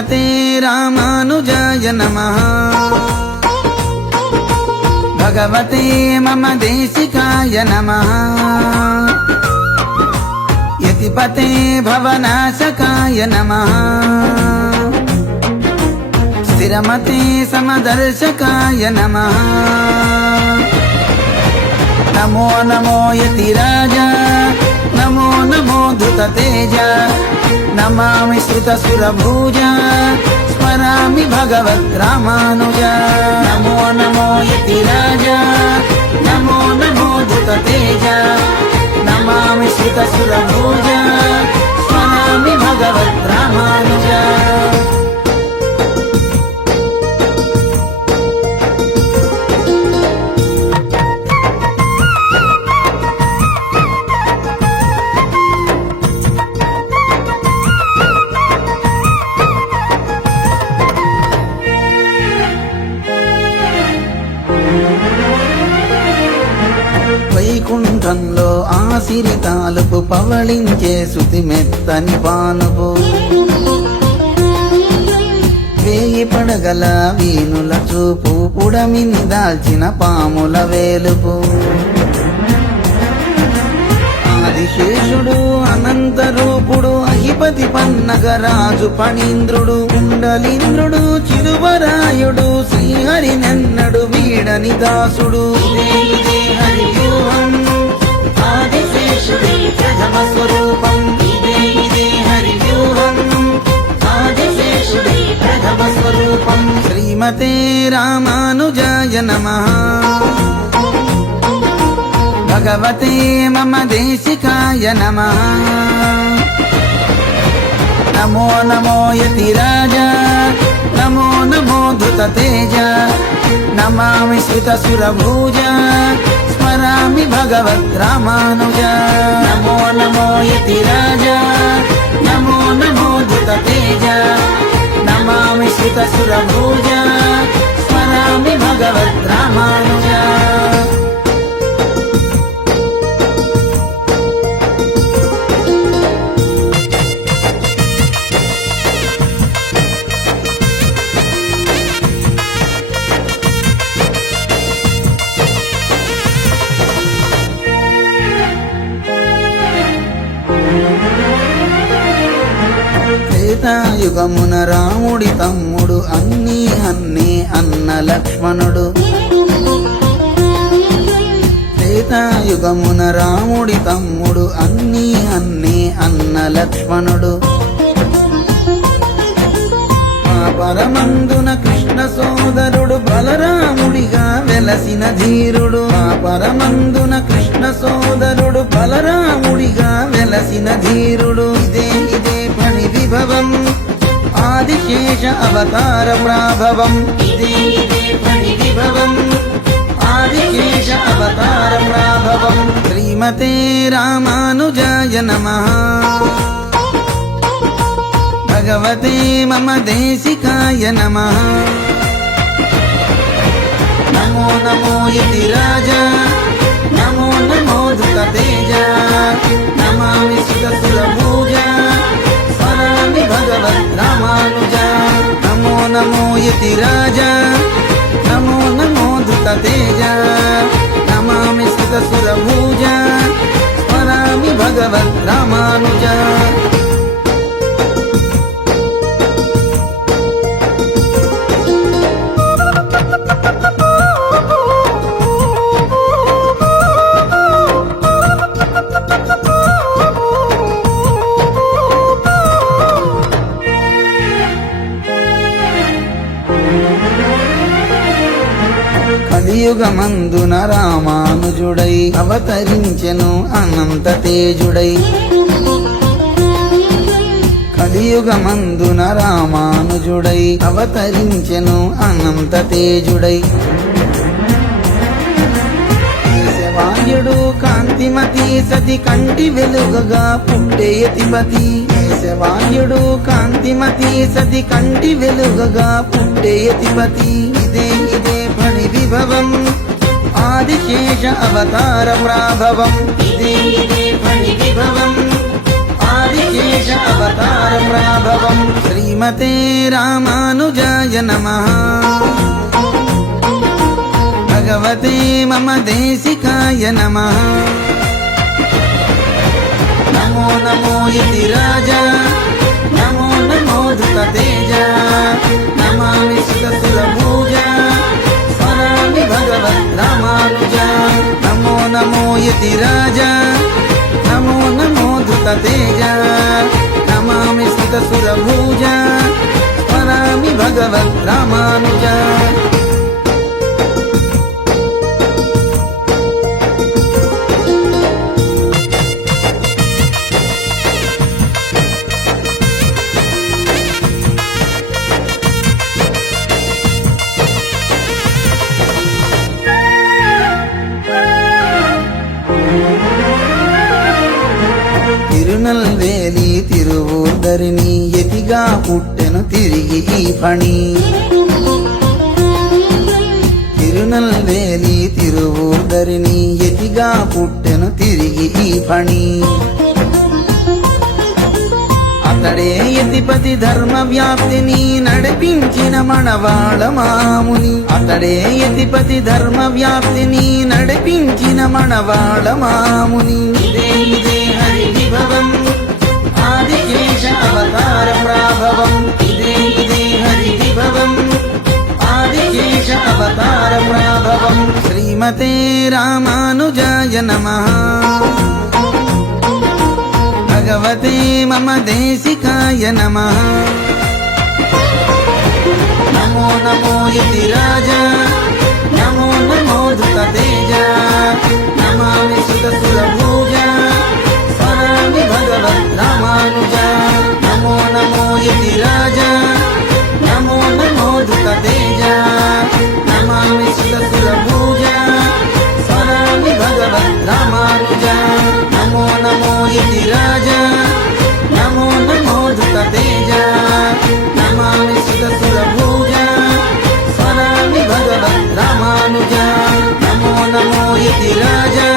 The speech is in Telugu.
శ్రీమతే రామానుజాయ నమః భగవతే మమ దేశికాయ నమః యతిపతే భవనాశకాయ నమః స్థిరమతే సమదర్శకాయ నమః నమో నమో యతిరాజ నమో నమో ధృతతేజ నమామి శ్రుతసురభుజ స్మరామి భగవద్రామానుజ నమో నమో యతిరాజ నమో నమో ధృతతేజ నమామి శ్రుతసురభుజ స్మరామి భగవద్రామానుజ వైకుంఠంలో ఆసిరి తాలుపు పవళించే శృతి మెత్తని పానుపు వేయి పడగల వీణుల చూపు పుడమిని దాల్చిన పాముల వేలుపు ఆదిశేషుడు అనంత రూపుడు అహిపతి పన్నగరాజు పణీంద్రుడు కుండలీంద్రుడు చిరువరాయుడు శ్రీహరి నన్నడు వీడని దాసుడు ఇదే హరి వ్యూహం ఆదిశేషుడి ప్రథమ స్వరూపం ఇదే హరి వ్యూహం ఆదిశేషుడి ప్రథమ స్వరూపం శ్రీమతే రామానుజాయ నమః భగవతే మమ దేశికాయ నమః నమో నమో యతిరాజ నమో నమో ధృతతేజ నమామి శ్రుతసురభుజ స్మరామి భగవద్రామానుజ నమో నమో యతిరాజ నమో నమో ధృతతేజ నమామి శ్రుతసురభుజ స్మరామి భగవద్రామానుజ త్రేతాయుగమున రాముడి తమ్ముడు అన్నీ అన్న లక్ష్మణుడు త్రేతాయుగమున రాముడి తమ్ముడు అన్నీ అన్న లక్ష్మణుడు పరమందున కృష్ణ సోదరుడు బలరాముడిగా వెలసిన ధీరుడు పరమందున కృష్ణ సోదరుడు బలరాముడిగా వెలసిన ధీరుడు ఇదే ఫణి విభవం ఆదిశేష అవతార ప్రాభవం ఇదే ఫణి విభవం ఆదిశేష అవతార ప్రాభవం శ్రీమతే రామానుజాయ నమః భగవతే మమ దేశికాయ నమః నమో నమో యతిరాజ నమో నమో ధృతతేజ నమామి శ్రుతసురభుజ స్మరామి భగవద్రామానుజ నమో నమో యతిరాజ నమో నమో ధృతతేజ నమామి శ్రుతసురభుజ స్మరామి భగవద్రామానుజ కలియుగమందున రామానుజుడై అవతరించెను అనంత తేజుడై కలియుగమందున రామానుజుడై అవతరించెను అనంత తేజుడై కేశవాయుడు కాంతిమతి సతి కంటి వెలుగగా పుట్టే యతిపతి కేశవాయుడు కాంతిమతి సతి కంటి వెలుగగా పుట్టే యతిపతి ఇదే ఫణి విభవం ఆదిశేష అవతార ప్రాభవం ఇదే ఫణి విభవం ఆదిశేష ఆదిశేష అవతార ప్రాభవం శ్రీమతే రామానుజాయ నమః భగవతే మమ దేశికాయ నమః నమో నమో యతి రాజా నమో నమో ధృతతేజ నమామి సురభూజ స్మరామి భగవద్ రామానుజ నమో నమో యతి రాజా నమో నమో ధృతతేజ నమామి సురభూజ స్మరామి భగవద్ రామానుజ తిరునల్వేలి తిరువూర్ధరిని యతిగా పుట్టెను తిరిగి ఈ ఫణి తిరునల్వేలి తిరువూర్ధరిని యతిగా పుట్టెను తిరిగి ఈ ఫణి అతడే యతిపతి ధర్మ వ్యాప్తిని నడిపించిన మనవాళ మాముని అతడే యతిపతి ధర్మ వ్యాప్తిని నడిపించిన మనవాళ మాముని ఇదే ఇదే హరి విభవం ఆదిశేష అవతార ప్రాభవం ఇదే ఇదే హరి విభవం ఆదిశేష అవతార ప్రాభవం శ్రీమతే రామానుజాయ నమః భగవతే మమ దేశికాయ నమః నమో నమో యతి రాజా నమో నమో ధృతతేజ నమామి సురభూజ స్మరామి భగవద్ రామానుజ నమో నమో యతి రాజా నమో నమో ధృతతేజ నమామి సురభూజ స్మరామి భగవద్ రామానుజ నమో నమో యతి రాజా నమో నమో ధృతతేజ నమామి సురభూజ స్మరామి భగవద్ రామానుజ నమో నమో యతి రాజా